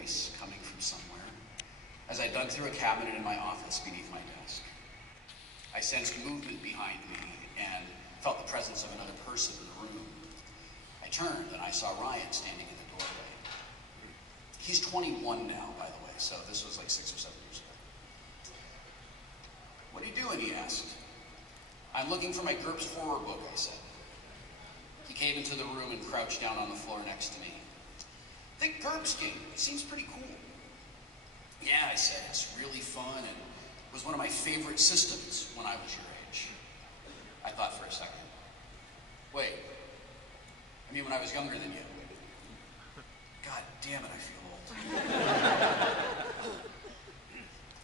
voice coming from somewhere as I dug through a cabinet in my office beneath my desk. I sensed movement behind me and felt the presence of another person in the room. I turned and I saw Ryan standing in the doorway. He's 21 now, by the way, so this was like 6 or 7 years ago. "What are you doing?" he asked. "I'm looking for my GURPS horror book," I said. He came into the room and crouched down on the floor next to me. "The GURPS game, it seems pretty cool." "Yeah," I said, "it's really fun and it was one of my favorite systems when I was your age." I thought for a second. "Wait, I mean when I was younger than you." God damn it, I feel old.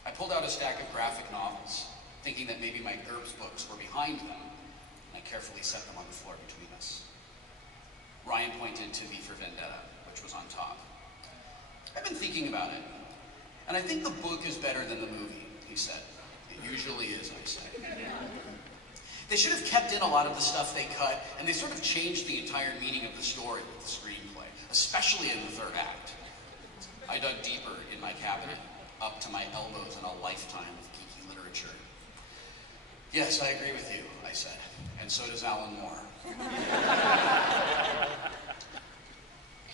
I pulled out a stack of graphic novels, thinking that maybe my GURPS books were behind them, and I carefully set them on the floor between us. Ryan pointed to V for Vendetta, which was on top. "I've been thinking about it, and I think the book is better than the movie," he said. "It usually is," I said. "They should have kept in a lot of the stuff they cut, and they sort of changed the entire meaning of the story with the screenplay, especially in the third act." I dug deeper in my cabinet, up to my elbows in a lifetime of geeky literature. "Yes, I agree with you," I said, "and so does Alan Moore."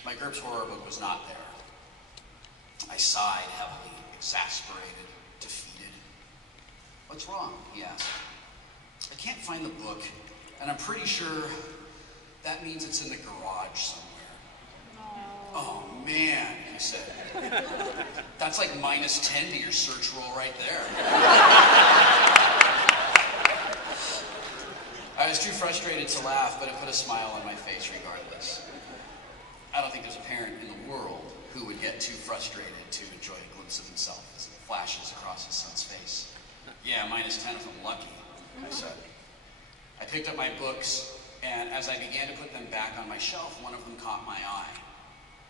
My GURPS horror book was not there. I sighed heavily, exasperated, defeated. "What's wrong?" he asked. "I can't find the book, and I'm pretty sure that means it's in the garage somewhere." "Oh man," he said. "That's like -10 to your search roll right there." I was too frustrated to laugh, but it put a smile on my face regardless. I don't think there's a parent in the world who would get too frustrated to enjoy a glimpse of himself as it flashes across his son's face. "Yeah, -10 if I'm lucky," I said. I picked up my books, and as I began to put them back on my shelf, one of them caught my eye.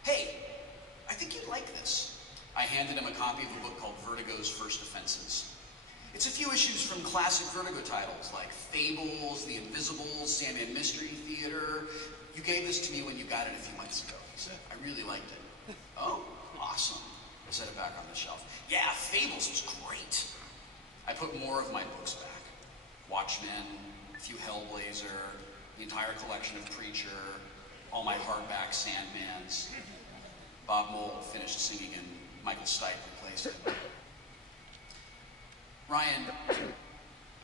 "Hey, I think you'd like this." I handed him a copy of a book called Vertigo's First Offenses. It's a few issues from classic Vertigo titles like Fables, The Invisibles, Sandman Mystery Theater. "You gave this to me when you got it a few months ago," he said. "I really liked it." "Oh, awesome." I set it back on the shelf. "Yeah, Fables was great." I put more of my books back. Watchmen, a few Hellblazer, the entire collection of Preacher, all my hardback Sandmans. Bob Mould finished singing and Michael Stipe replaced it. "Ryan,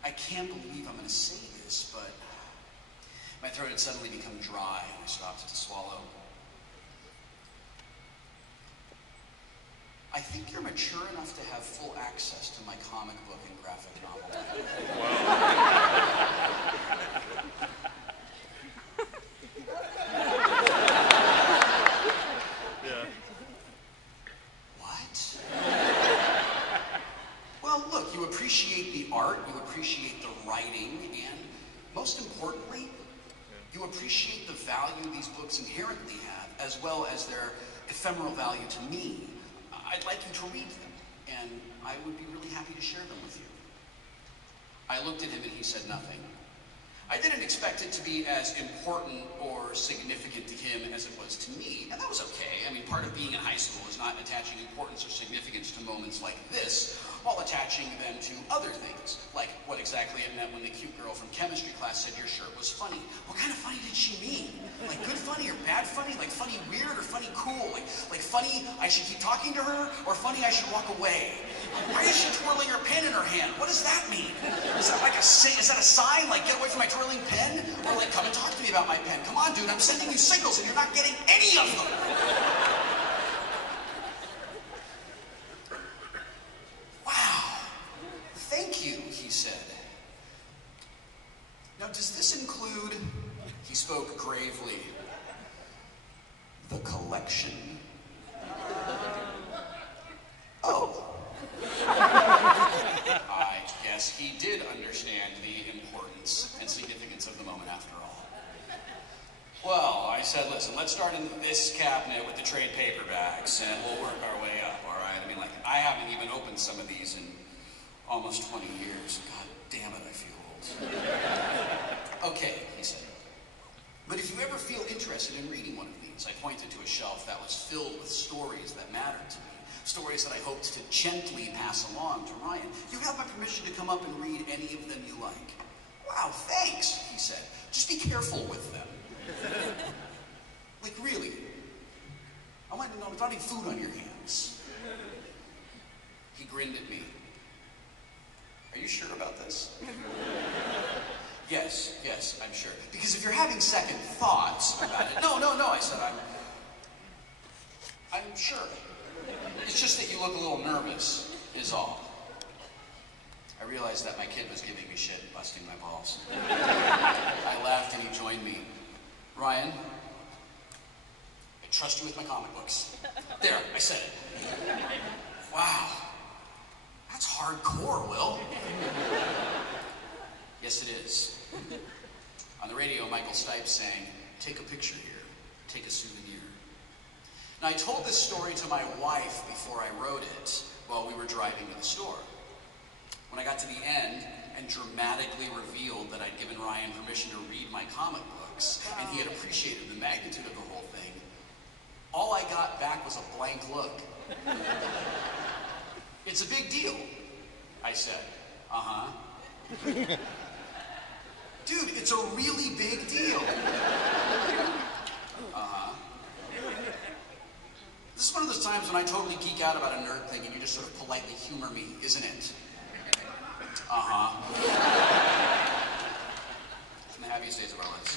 I can't believe I'm going to say this, but..." My throat had suddenly become dry and I stopped to swallow. "I think you're mature enough to have full access to my comic book and graphic novel." Yeah. "What?" "Well, look, you appreciate the art, you appreciate the writing, and most importantly, you appreciate the value these books inherently have, as well as their ephemeral value to me. I'd like you to read them, and I would be really happy to share them with you." I looked at him and he said nothing. I didn't expect it to be as important or significant to him as it was to me, and that was okay. I mean, part of being in high school is not attaching importance or significance to moments like this, while attaching them to other things, like what exactly it meant when the cute girl from chemistry class said your shirt was funny. What kind of funny did she mean? Like good funny or bad funny? Like funny weird or funny cool? Like funny I should keep talking to her, or funny I should walk away? Why is she twirling her pen in her hand? What does that mean? Is that like is that a sign, like get away from my twirling pen? Or like come and talk to me about my pen? Come on, dude, I'm sending you signals and you're not getting any of them. "Wow, thank you," he said. "Now, does this include," he spoke gravely, "the collection?" Oh. I guess he did understand the importance and significance of the moment after all. "Well," I said, "listen, let's start in this cabinet with the trade paperbacks, and we'll work our way up, all right? I mean, like, I haven't even opened some of these in almost 20 years. God damn it, I feel old." "Okay," he said. But if you ever feel interested in reading one of these, I pointed to a shelf that was filled with stories that mattered to me, stories that I hoped to gently pass along to Ryan. You have my permission to come up and read any of them you like. Wow, thanks, he said. Just be careful with them. Like, really. I want to know without any food on your hands. He grinned at me. Are you sure about this? Yes, I'm sure. Because if you're having second thoughts about it... No, I said, I'm sure. It's just that you look a little nervous, is all. I realized that my kid was giving me shit, busting my balls. I laughed and he joined me. Ryan, I trust you with my comic books. There, I said it. Wow, that's hardcore, Will. Yes, it is. On the radio, Michael Stipe sang, "Take a picture here, take a souvenir." Now, I told this story to my wife before I wrote it while we were driving to the store. When I got to the end and dramatically revealed that I'd given Ryan permission to read my comic books and he had appreciated the magnitude of the whole thing, all I got back was a blank look. "It's a big deal," I said. "Uh-huh." "Dude, it's a really big deal." "Uh-huh." This is one of those times when I totally geek out about a nerd thing and you just sort of politely humor me, isn't it? Uh-huh. It's the happiest days of our lives.